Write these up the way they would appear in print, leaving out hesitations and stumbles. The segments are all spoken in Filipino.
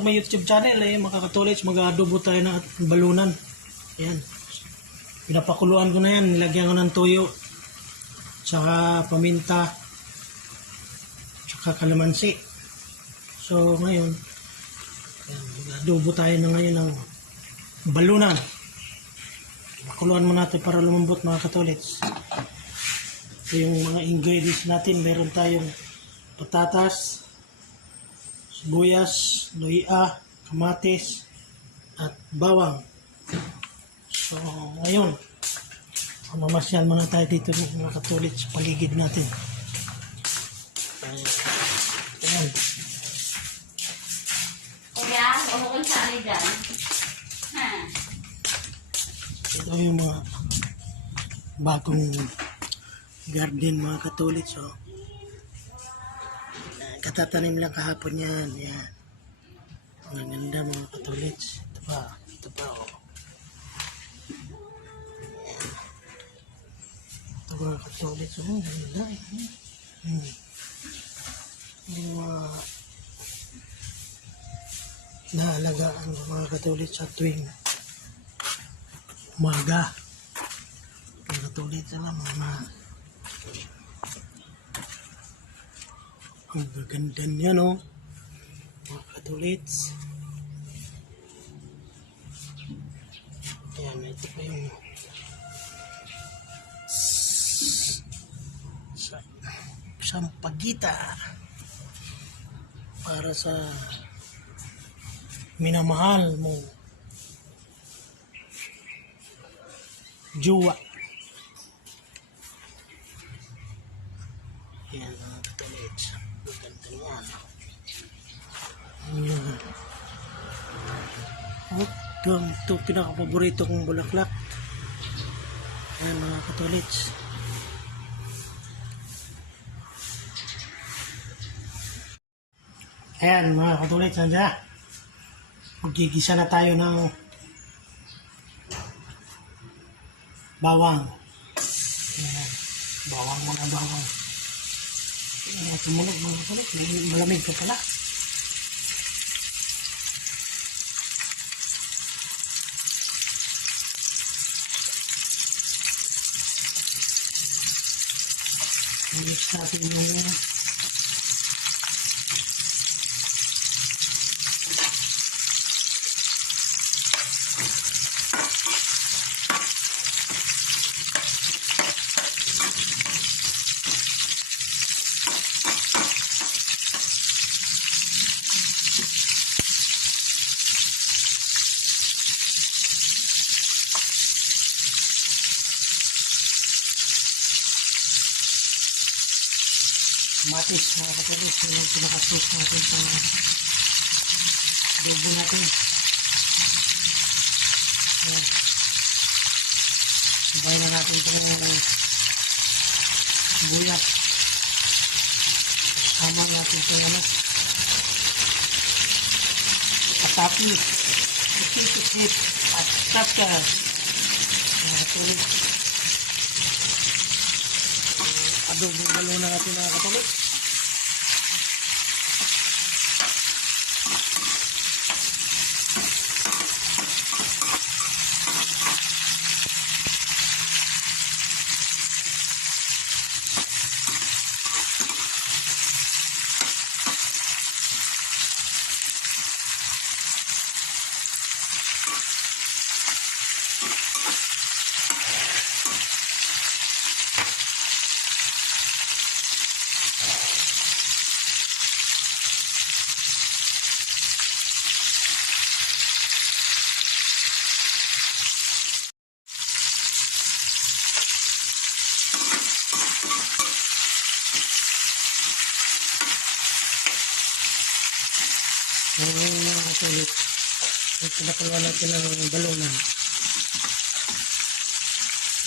to my YouTube channel mga kakatolits, mag-adobo tayo ng balunan. Ayan. Pinapakuluan ko na yan, nilagyan ko ng toyo, tsaka paminta, tsaka kalamansi. So ngayon, ayan, mag-adobo tayo na ngayon ng balunan. Pakuluan mo natin para lumambot mga katolits. Ito yung mga ingredients natin. Meron tayong patatas, sibuyas, luya, kamatis, at bawang. So, ngayon, mamasyal muna tayo dito mga katolits sa paligid natin. Ayan. Kuya, umukon sa akin dyan. Ha? Ito yung mga bagong garden mga katolits. So, katatanim lang kahapon yan. Yan. Ang ganda mga katolits. Ito pa. Ito pa oh. Yan. Ito mga katolits. Oh, ang ganda eh. Yung mga naalagaan ng mga katolits sa tuwing umaga. Mga katolits lang mga ang gaganda niya no mga katolits. Ayan, ito pa yung sampagita para sa minamahal mo juwa. Ayan mga katolits, ganda niyan. Ayan. Ito pinaka-paborito kong bulaklak. Ayan mga katolits. Ayan mga katolits, nandiyan. Magigisa na tayo ng bawang. Ayan. Bawang mga bawang. Ayan, tumunog mga katolits. Malamig ka pala. Mix natin yung matis mga kapatid. Yung pinakasos natin sa adobo natin. Ayan. Sabay na natin ito ng sibuyas. Sama natin ito ano. Patapis. Itit at tatas. Mga kapatid. Adobo baluna natin mga kapatid. Ngayon mga kasulit, pinakuha natin ng balunan.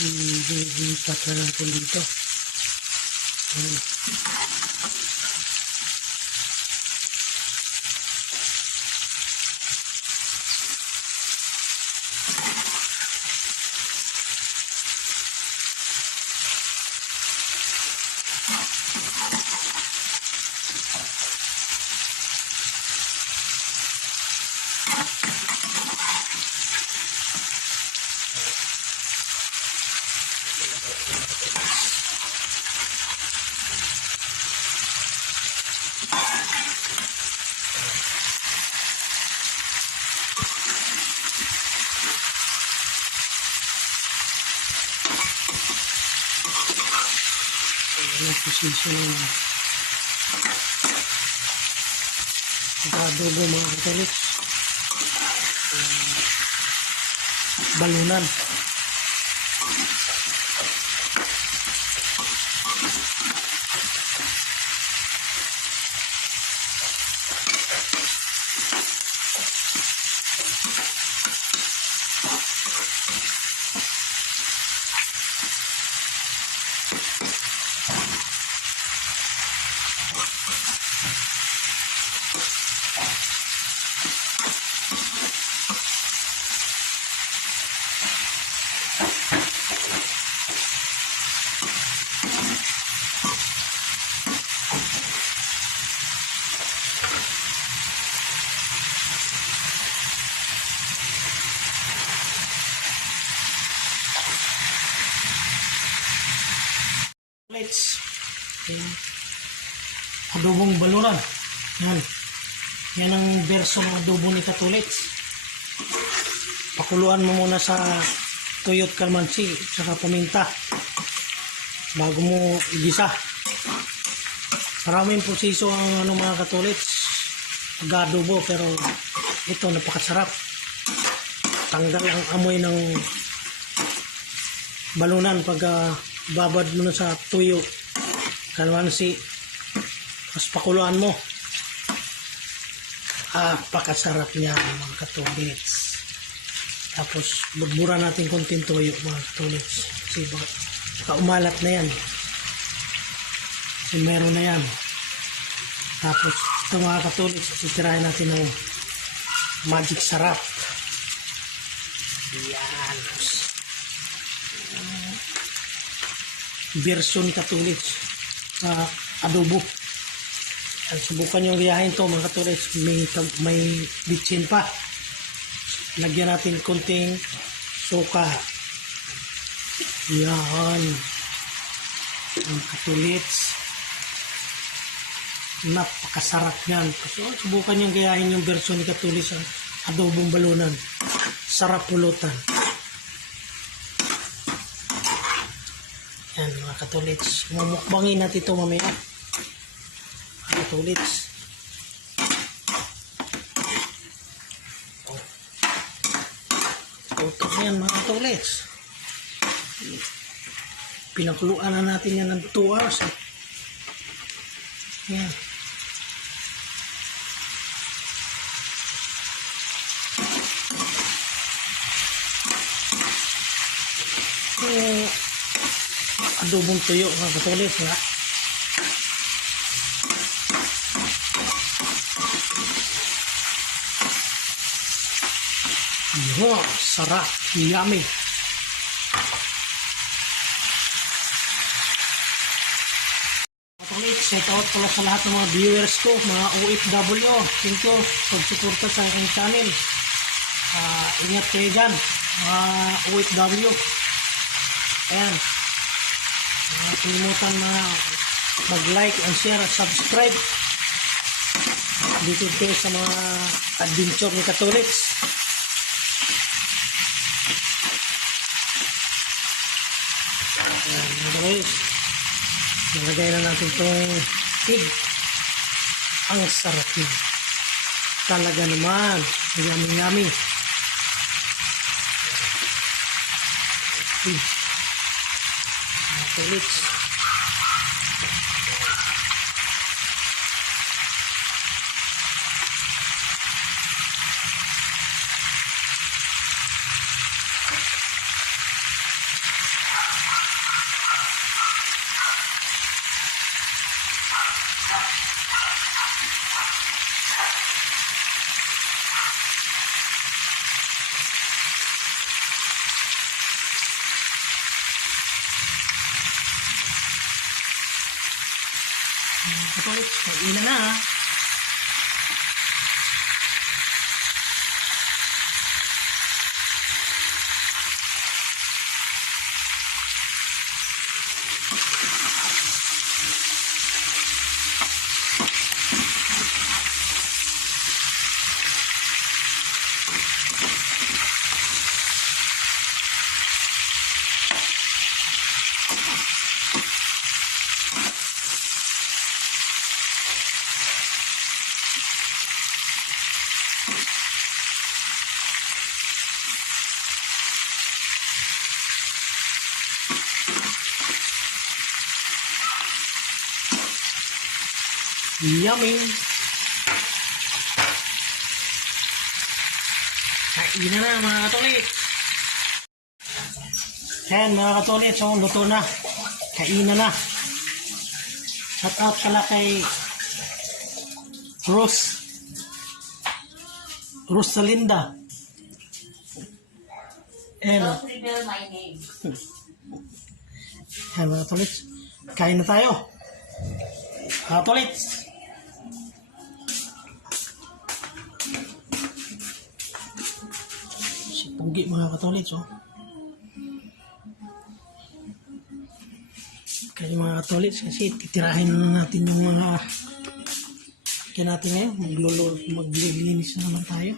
Ilipat na natin dito. Yan ang position ng pag-adobo mga katolik. Balunan. Plates. Ayan. Adobong balunan. Yan. Yan ang verso ng adobo ni Katulits. Pakuluan mo muna sa tuyot kalmansi saka paminta bago mo igisa. Maraming proseso ang mga Katulits pag-adobo, pero ito napakasarap. Tanggal ang amoy ng balunan pag babad mo na sa tuyo kalmansi, tapos pakuluan mo. Pakasarap niya mga Katulits. Tapos bugbura natin konting tuyo mga Katulits, kasi baka umalat na yan, kasi meron na yan. Tapos ito mga Katulits, titirahin natin ng magic sarap. Yan, version Katulits adobo. Subukan yung riyahin to mga Katulits. May bitsin pa. Lagyan natin konting suka. Yan ang Katulits, napakasarap yan. So, subukan yung gayahin yung version ni Katulits sa adobong balunan. Sarap pulutan. Yan mga Katulits, mumukbangin natin ito mamaya mga Katulits. Tutok na yan mga Katulits. Pinakuluan na natin yan ng 2 hours. Yan. Adobong tuyo mga Katulits nga. Sarap, yummy. Katulits, shout out pala sa lahat ng mga viewers ko, mga OFW. Thank you, pagsuporta sa aking channel. Ingat kayo dyan mga OFW. Ayan, kalimutan na mag-like and share at subscribe dito kayo sa mga adventure ni Katulits. Ayan mga Katulits, nalagay na natin itong pig. Ang sarap yun talaga naman, yummy yummy. Pig Katulits. Katulits, mag-ina na. Yummy! Kain na mga katolit! Ayan mga katolit, so luto na. Kain na. Shout out pala kay Rosalinda. Ayan. Don't reveal my name. Ayan mga katolit. Kain na tayo. Mga katolit. Si Pugi mga katolit. So. Kaya mga katolit kasi titirahin na natin yung mga kaya natin ngayon. Maglilinis na naman tayo.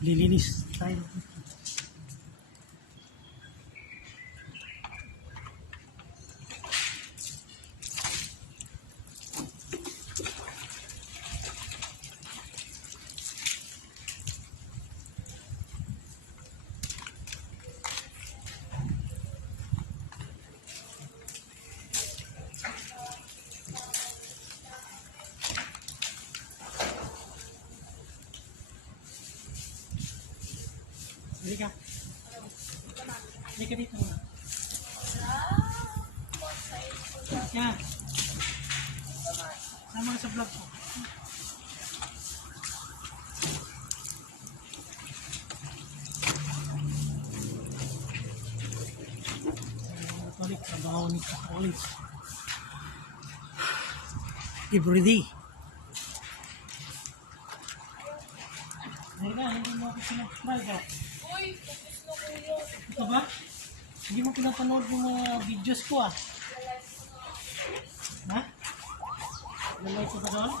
Lilinis tayo. Halika. Halika dito muna. Yan. Sama ka sa vlog ko. Balik, trabaho ni Kakolis. Every day. Halika, hindi mo ako sinascribe. Ito ba? Hindi mo pinapanood yung mga videos ko ah. Ha? Lalay ko ba doon?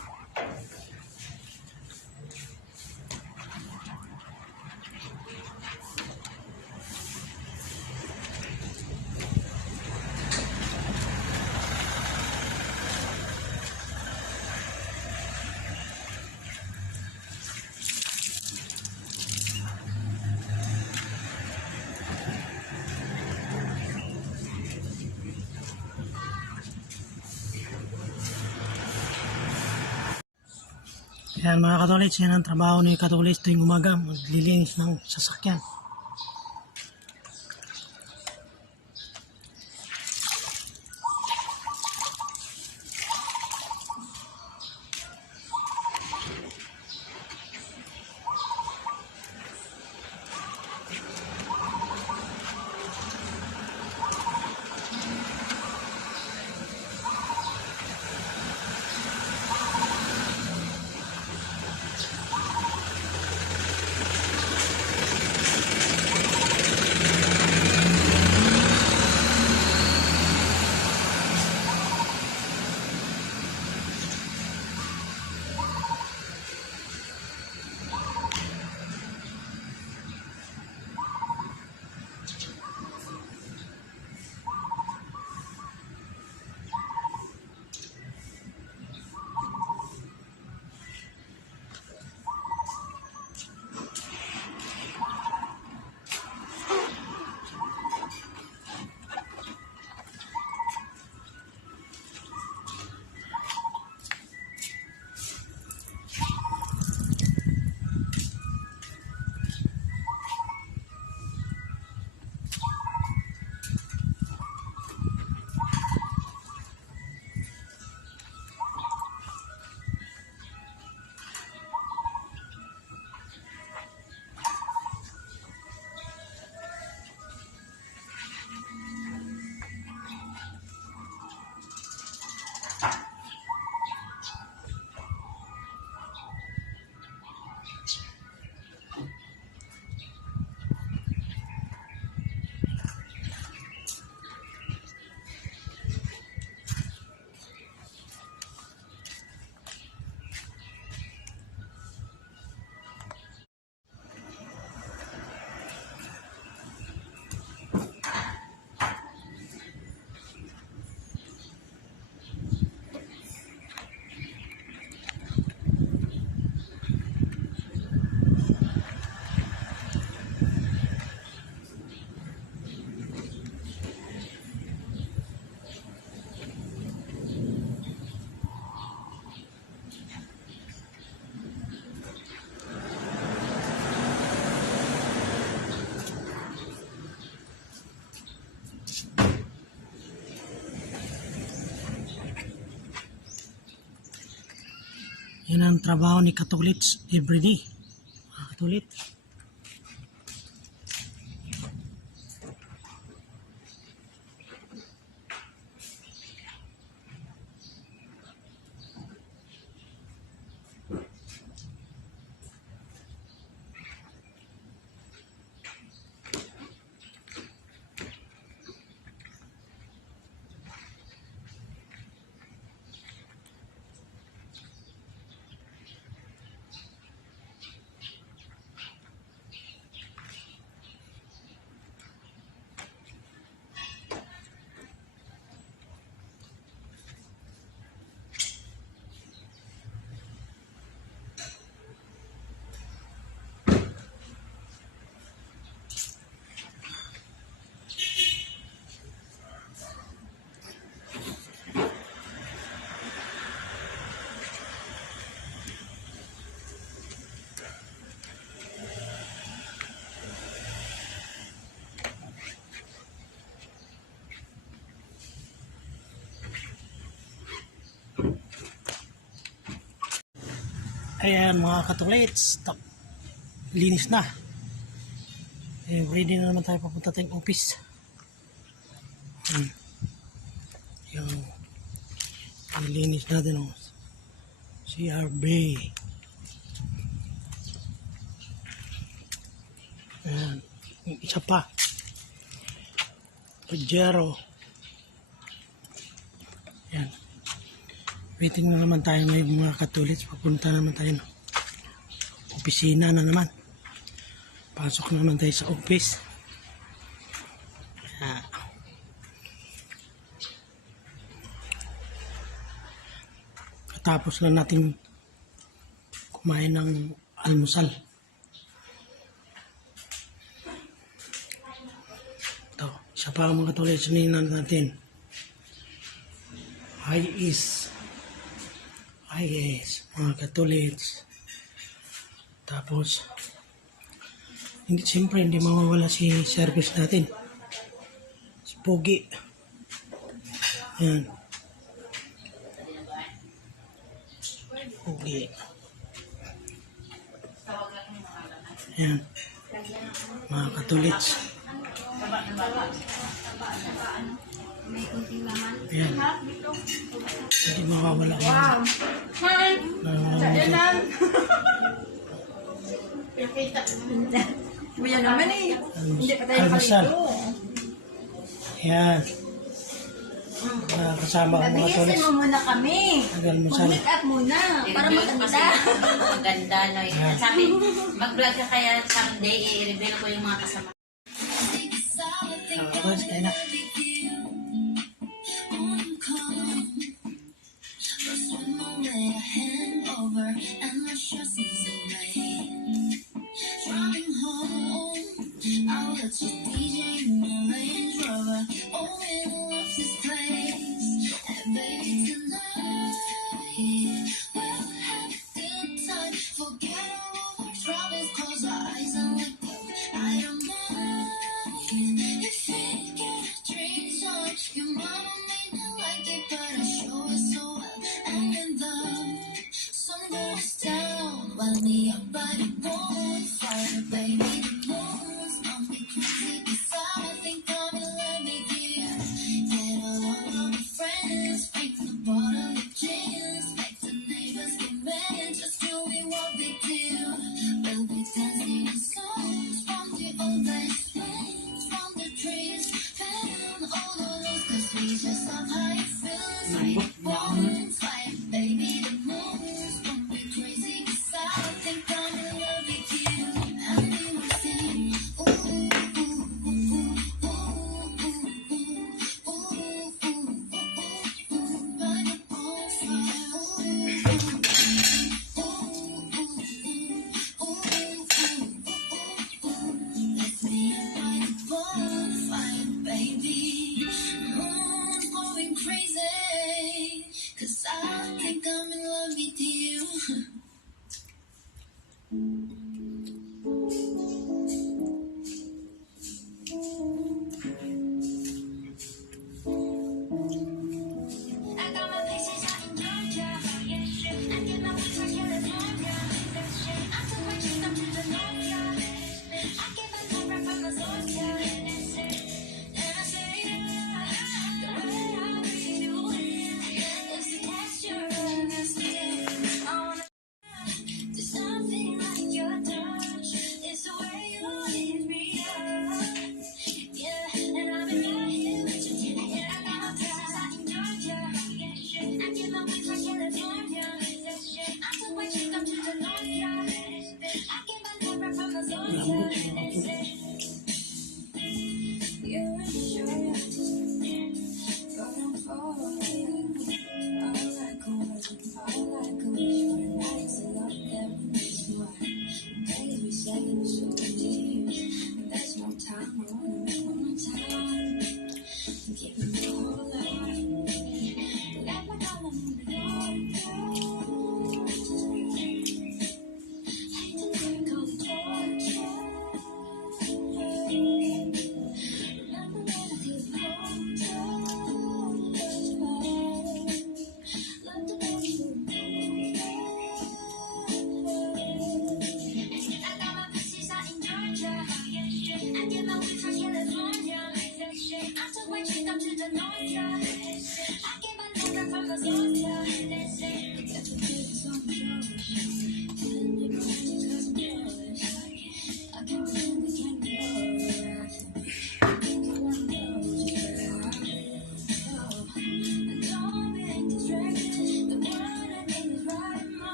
Yan mga katolits, yan ang trabaho ni katolits tuwing umaga, maglilinis ng sasakyan. Yan ang trabaho ni Katulits everyday. Mga katulit. Ayan mga katulits. Linis na. Ready na naman tayo papunta tayong office. Yung linis natin oh. CRB. Ayan. Yung isa pa. Pajero. Ayan. Waiting na naman tayo ngayon mga katulits. Papunta naman tayo ng opisina na naman. Pasok na naman tayo sa office. Ayan. Katapos lang natin kumain ng almusal. Ito, isa pa mga katulits natin. IS, mga katulits. Tapos, siyempre hindi mawawala si service natin. Si Pogi. Ayan. Pogi. Ayan. Mga katulits. Ayan. Hindi mawawala. Wow! Hi! Kuya naman eh. Hindi pa tayo Almusal. kalito. Ayan. Kasama ang mga Nabihisin tulis. mo muna kami. Nag-almusal. Mag-make up muna. Para maganda. Maganda, no? Sabi, mag-vlog ka kaya someday, i-reveal ko yung mga kasama. Tapos, kaya na.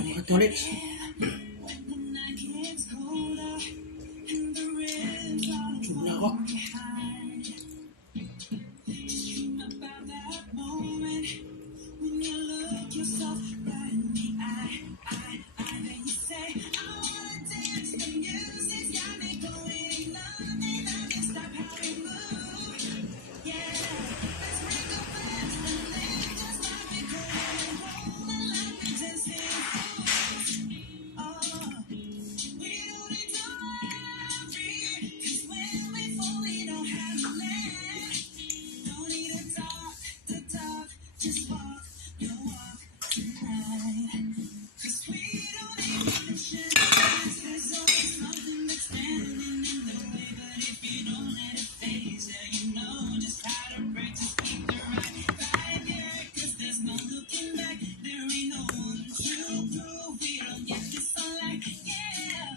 Mga katolits. Tube na ako.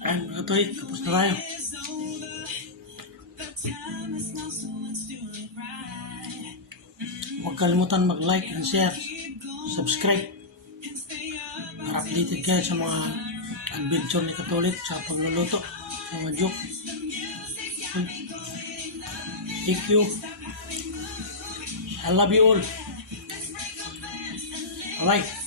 Ayan mga katolik, tapos na tayo. Huwag kalimutan mag-like and share, subscribe para updated kayo sa mga adventure ni Katolik sa pagluluto, sa mga joke. Thank you. I love you all. Alright.